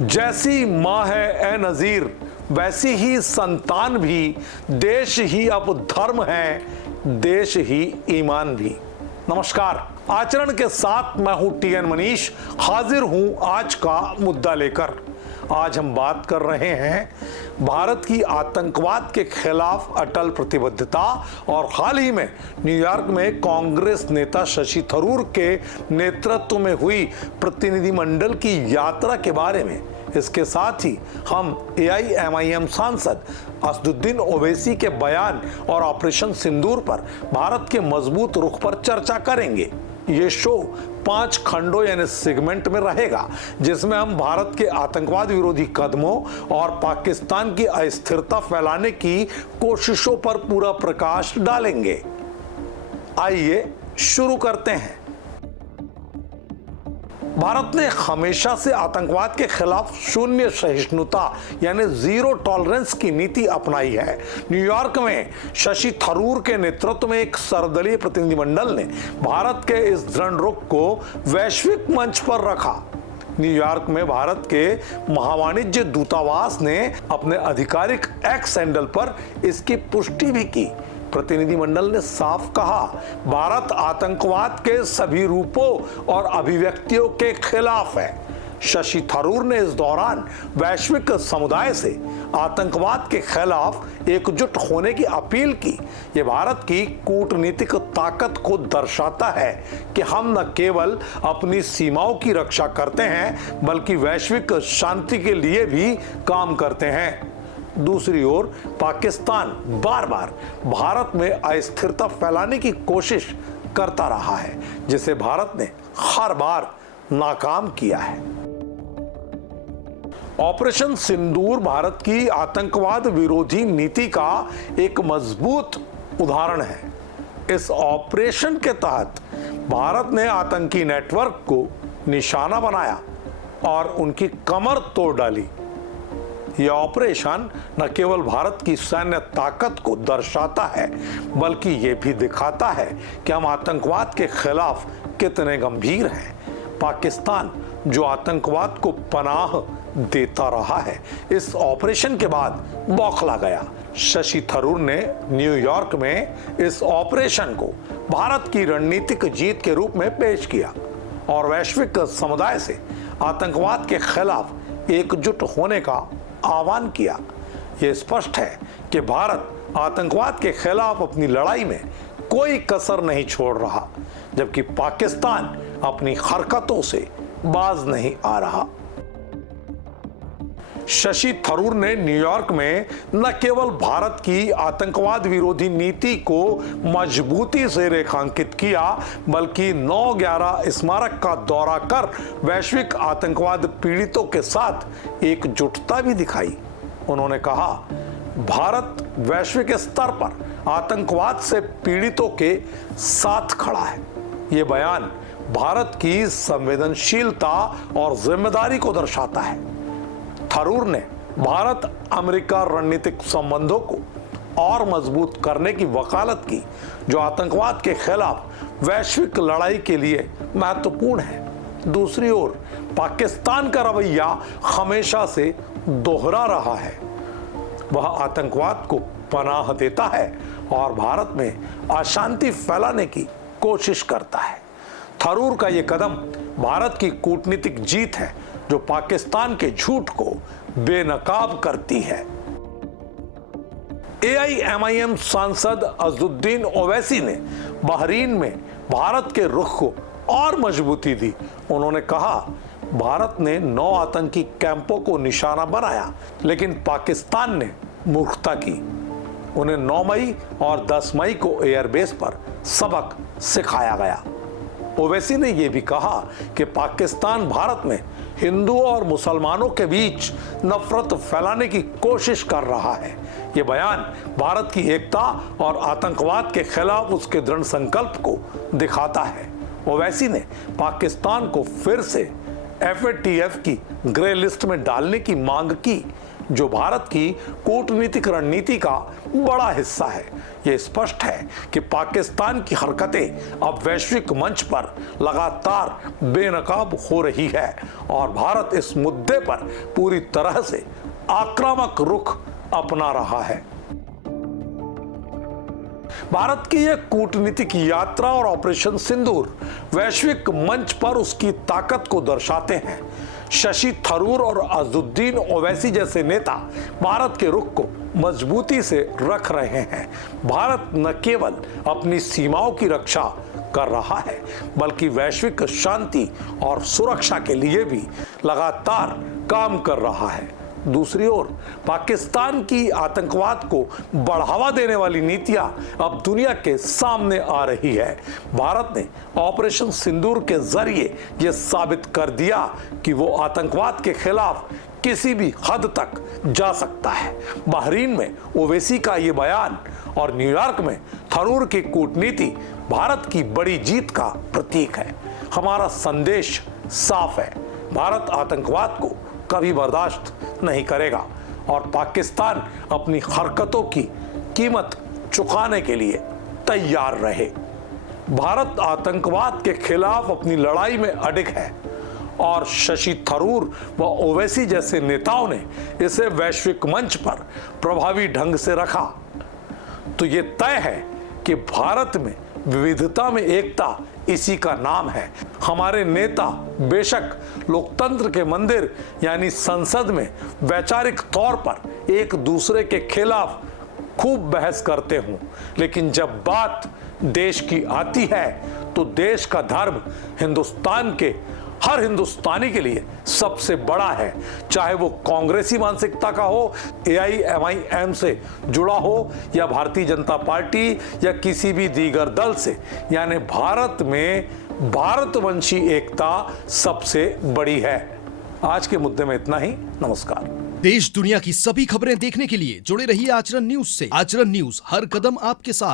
जैसी माँ है ए नज़ीर, वैसी ही संतान भी। देश ही अब धर्म है, देश ही ईमान भी। नमस्कार, आचरण के साथ मैं हूं टीएन मनीष, हाजिर हूं आज का मुद्दा लेकर। आज हम बात कर रहे हैं भारत की आतंकवाद के खिलाफ अटल प्रतिबद्धता और हाल ही में न्यूयॉर्क में कांग्रेस नेता शशि थरूर के नेतृत्व में हुई प्रतिनिधिमंडल की यात्रा के बारे में। इसके साथ ही हम AIMIM सांसद असदुद्दीन ओवैसी के बयान और ऑपरेशन सिंदूर पर भारत के मजबूत रुख पर चर्चा करेंगे। ये शो 5 खंडों यानी सेगमेंट में रहेगा, जिसमें हम भारत के आतंकवाद विरोधी कदमों और पाकिस्तान की अस्थिरता फैलाने की कोशिशों पर पूरा प्रकाश डालेंगे। आइए शुरू करते हैं। भारत ने हमेशा से आतंकवाद के खिलाफ शून्य सहिष्णुता यानी जीरो टॉलरेंस की नीति अपनाई है। न्यूयॉर्क में शशि थरूर के नेतृत्व में एक सर्वदलीय प्रतिनिधिमंडल ने भारत के इस दृढ़ रुख को वैश्विक मंच पर रखा। न्यूयॉर्क में भारत के महावाणिज्य दूतावास ने अपने आधिकारिक एक्स हैंडल पर इसकी पुष्टि भी की। प्रतिनिधिमंडल ने साफ कहा, भारत आतंकवाद के सभी रूपों और अभिव्यक्तियों के खिलाफ है। शशि थरूर ने इस दौरान वैश्विक समुदाय से आतंकवाद के खिलाफ एकजुट होने की अपील की। ये भारत की कूटनीतिक ताकत को दर्शाता है कि हम न केवल अपनी सीमाओं की रक्षा करते हैं, बल्कि वैश्विक शांति के लिए भी काम करते हैं। दूसरी ओर पाकिस्तान बार बार भारत में अस्थिरता फैलाने की कोशिश करता रहा है, जिसे भारत ने हर बार नाकाम किया है। ऑपरेशन सिंदूर भारत की आतंकवाद विरोधी नीति का एक मजबूत उदाहरण है। इस ऑपरेशन के तहत भारत ने आतंकी नेटवर्क को निशाना बनाया और उनकी कमर तोड़ डाली। यह ऑपरेशन न केवल भारत की सैन्य ताकत को दर्शाता है, बल्कि यह भी दिखाता है कि हम आतंकवाद के खिलाफ कितने गंभीर हैं। पाकिस्तान जो आतंकवाद को पनाह देता रहा है, इस ऑपरेशन के बाद बौखला गया। शशि थरूर ने न्यूयॉर्क में इस ऑपरेशन को भारत की रणनीतिक जीत के रूप में पेश किया और वैश्विक समुदाय से आतंकवाद के खिलाफ एकजुट होने का आह्वान किया। यह स्पष्ट है कि भारत आतंकवाद के खिलाफ अपनी लड़ाई में कोई कसर नहीं छोड़ रहा, जबकि पाकिस्तान अपनी हरकतों से बाज नहीं आ रहा। शशि थरूर ने न्यूयॉर्क में न केवल भारत की आतंकवाद विरोधी नीति को मजबूती से रेखांकित किया, बल्कि 9/11 स्मारक का दौरा कर वैश्विक आतंकवाद पीड़ितों के साथ एकजुटता भी दिखाई। उन्होंने कहा, भारत वैश्विक स्तर पर आतंकवाद से पीड़ितों के साथ खड़ा है। ये बयान भारत की संवेदनशीलता और जिम्मेदारी को दर्शाता है। थरूर ने भारत अमेरिका रणनीतिक संबंधों को और मजबूत करने की वकालत की, जो आतंकवाद के खिलाफ वैश्विक लड़ाई के लिए महत्वपूर्ण है। दूसरी ओर पाकिस्तान का रवैया हमेशा से दोहरा रहा है। वह आतंकवाद को पनाह देता है और भारत में अशांति फैलाने की कोशिश करता है। थरूर का यह कदम भारत की कूटनीतिक जीत है, जो पाकिस्तान के झूठ को बेनकाब करती है। AIMIM सांसद असदुद्दीन ओवैसी ने बहरीन में भारत के रुख को और मजबूती दी। उन्होंने कहा, भारत ने 9 आतंकी कैंपों को निशाना बनाया, लेकिन पाकिस्तान ने मूर्खता की। उन्हें 9 मई और 10 मई को एयरबेस पर सबक सिखाया गया। ओवैसी ने यह भी कहा कि पाकिस्तान भारत में हिंदुओं और मुसलमानों के बीच नफरत फैलाने की कोशिश कर रहा है। यह बयान भारत की एकता और आतंकवाद के खिलाफ उसके दृढ़ संकल्प को दिखाता है। ओवैसी ने पाकिस्तान को फिर से FATF की ग्रे लिस्ट में डालने की मांग की। जो भारत की कूटनीतिक रणनीति का बड़ा हिस्सा है। यह स्पष्ट है कि पाकिस्तान की हरकतें अब वैश्विक मंच पर लगातार बेनकाब हो रही है और भारत इस मुद्दे पर पूरी तरह से आक्रामक रुख अपना रहा है। भारत की यह कूटनीतिक यात्रा और ऑपरेशन सिंदूर वैश्विक मंच पर उसकी ताकत को दर्शाते हैं। शशि थरूर और अज़ुद्दीन ओवैसी जैसे नेता भारत के रुख को मजबूती से रख रहे हैं। भारत न केवल अपनी सीमाओं की रक्षा कर रहा है बल्कि वैश्विक शांति और सुरक्षा के लिए भी लगातार काम कर रहा है। दूसरी ओर पाकिस्तान की आतंकवाद को बढ़ावा देने वाली नीतियां अब दुनिया के सामने आ रही है। भारत ने ऑपरेशन सिंदूर के जरिए यह साबित कर दिया कि वो आतंकवाद के खिलाफ किसी भी हद तक जा सकता है। बहरीन में ओवैसी का ये बयान और न्यूयॉर्क में थरूर की कूटनीति भारत की बड़ी जीत का प्रतीक है। हमारा संदेश साफ है, भारत आतंकवाद को कभी बर्दाश्त नहीं करेगा और पाकिस्तान अपनी हरकतों की कीमत चुकाने के लिए तैयार रहे। भारत आतंकवाद के खिलाफ अपनी लड़ाई में अडिग है और शशि थरूर व ओवैसी जैसे नेताओं ने इसे वैश्विक मंच पर प्रभावी ढंग से रखा। तो ये तय है कि भारत में विविधता में एकता इसी का नाम है। हमारे नेता बेशक लोकतंत्र के मंदिर यानी संसद में वैचारिक तौर पर एक दूसरे के खिलाफ खूब बहस करते हों, लेकिन जब बात देश की आती है तो देश का धर्म हिंदुस्तान के हर हिंदुस्तानी के लिए सबसे बड़ा है, चाहे वो कांग्रेसी मानसिकता का हो, AIMIM से जुड़ा हो या भारतीय जनता पार्टी या किसी भी दीगर दल से। यानी भारत में भारतवंशी एकता सबसे बड़ी है। आज के मुद्दे में इतना ही। नमस्कार। देश दुनिया की सभी खबरें देखने के लिए जुड़े रहिए आचरण न्यूज से। आचरण न्यूज हर कदम आपके साथ।